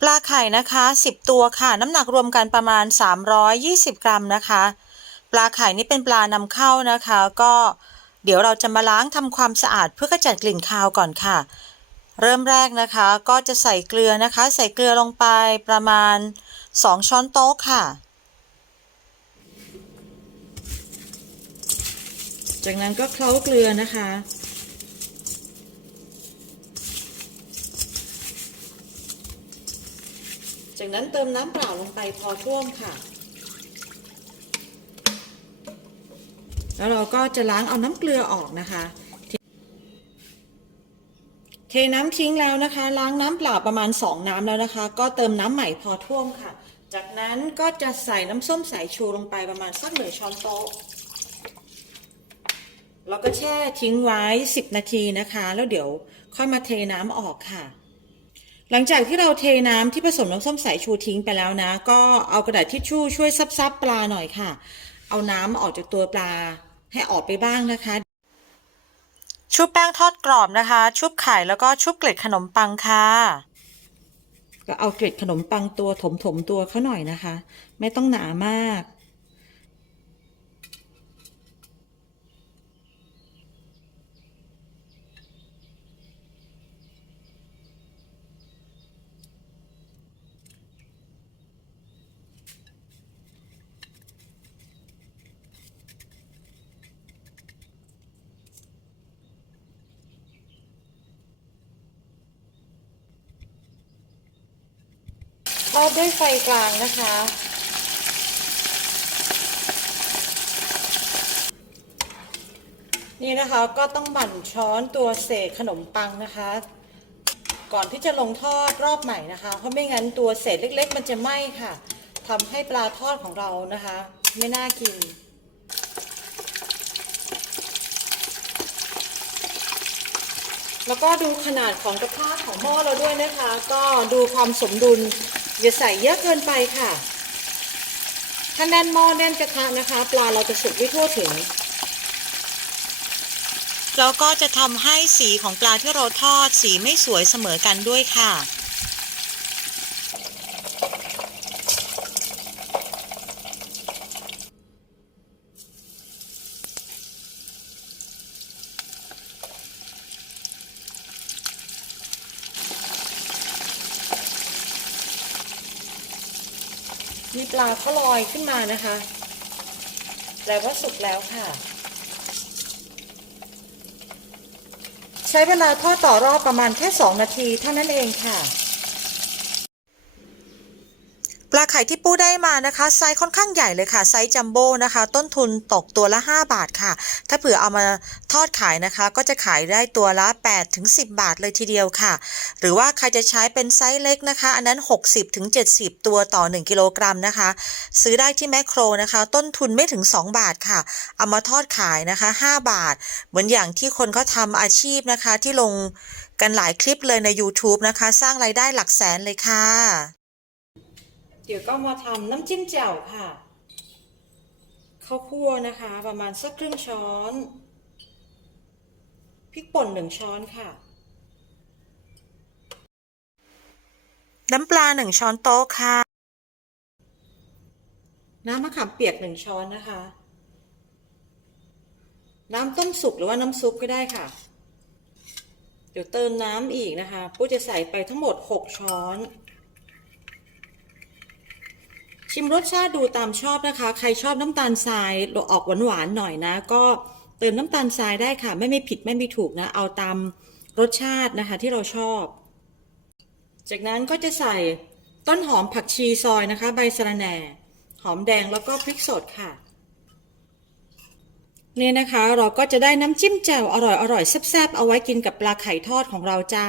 ปลาไข่นะคะ 10 ตัวค่ะ น้ำหนักรวมกันประมาณ 320 กรัมนะคะ ปลาไข่นี่เป็นปลานำเข้านะคะ ก็เดี๋ยวเราจะมาล้างทำความสะอาดเพื่อกระจัดกลิ่นคาวก่อนค่ะ เริ่มแรกนะคะ ก็จะใส่เกลือนะคะ ใส่เกลือลงไปประมาณ 2 ช้อนโต๊ะค่ะ จากนั้นก็เคล้าเกลือนะคะ จากนั้นเติมน้ำเปล่าลงไปพอท่วมค่ะ แล้วเราก็จะล้างเอาน้ำเกลือออกนะคะ เทน้ำทิ้งแล้วนะคะ ล้างน้ำเปล่าประมาณ 2 น้ำแล้วนะคะ ก็เติมน้ำใหม่พอท่วมค่ะ จากนั้นก็จะใส่น้ำส้มสายชูลงไปประมาณสักหนึ่งช้อนโต๊ะแล้วก็แช่ทิ้งไว้ 10 นาทีนะคะ แล้วเดี๋ยวค่อยมาเทน้ำออกค่ะ หลังจากที่เราเทน้ำที่ผสมน้ำส้มสายชูทิ้งไปแล้วนะ ก็เอากระดาษทิชชู่ช่วยซับๆปลาหน่อยค่ะ เอาน้ำออกจากตัวปลาให้ออกไปบ้างนะคะ ชุบแป้งทอดกรอบนะคะ ชุบไข่แล้วก็ชุบเกล็ดขนมปังค่ะ ก็เอาเกล็ดขนมปังตัวถมๆตัวเขาหน่อยนะคะ ไม่ต้องหนามาก อดด้วยไฟกลางนะคะ นี่นะคะก็ต้องหมั่นช้อนตัวเศษขนมปังนะคะ ก่อนที่จะลงทอดรอบใหม่นะคะ เพราะไม่งั้นตัวเศษเล็ก ๆ มันจะไหม้ค่ะทำให้ปลาทอดของเรานะคะ ไม่น่ากินแล้วก็ดูขนาดของกระทะของหม้อเราด้วยนะคะ ก็ดูความสมดุล อย่าใส่เยอะเกินไปค่ะ ถ้าแน่นหม้อแน่นกระทะนะคะ ปลาเราจะสุกไม่ทั่วถึง แล้วก็จะทำให้สีของปลาที่เราทอดสีไม่สวยเสมอกันด้วยค่ะ มีปลาเขาลอยขึ้นมานะคะแปลว่าสุกแล้วค่ะ ใช้เวลาทอดต่อรอบประมาณแค่ 2 นาทีเท่านั้นเองค่ะ ลาไข่ที่ปูได้มานะคะ ไซส์ค่อนข้างใหญ่เลยค่ะ ไซส์จัมโบ้นะคะ ต้นทุนตกตัวละ 5 บาทค่ะ ถ้าเผื่อเอามาทอดขายนะคะ ก็จะขายได้ตัวละ 8 ถึง 10 บาทเลยทีเดียวค่ะ หรือว่าใครจะใช้เป็นไซส์เล็กนะคะ อันนั้น 60 ถึง 70 ตัวต่อ 1 กิโลกรัมนะคะ ซื้อได้ที่แมคโครนะคะ ต้นทุนไม่ถึง 2 บาทค่ะ เอามาทอดขายนะคะ 5 บาท เหมือนอย่างที่คนเขาทำอาชีพนะคะที่ลงกันหลายคลิปเลยใน YouTube นะคะ สร้างรายได้หลักแสนเลยค่ะ เดี๋ยวก็มาทำน้ำจิ้มแจ่วค่ะข้าวคั่วนะคะ ประมาณสักครึ่งช้อนพริกป่นหนึ่งช้อนค่ะ น้ำปลาหนึ่งช้อนโต๊ะค่ะ น้ำมะขามเปียกหนึ่งช้อนนะคะ น้ำต้มสุกหรือว่าน้ำซุปก็ได้ค่ะ เดี๋ยวเติมน้ำอีกนะคะปุ๊จะใส่ไปทั้งหมด6ช้อน ชิมรสชาติดูตามชอบนะคะ ใครชอบน้ำตาลทรายออกหวานๆหน่อยนะ ก็เติมน้ำตาลทรายได้ค่ะ ไม่ไม่ผิดไม่มีถูกนะ เอาตามรสชาตินะคะที่เราชอบ จากนั้นก็จะใส่ต้นหอมผักชีซอยนะคะ ใบสะระแหน่ หอมแดงแล้วก็พริกสดค่ะเนี่ยนะคะเราก็จะได้น้ำจิ้มแจ่วอร่อยอร่อยแซ่บๆเอาไว้กินกับปลาไข่ทอดของเราจ้า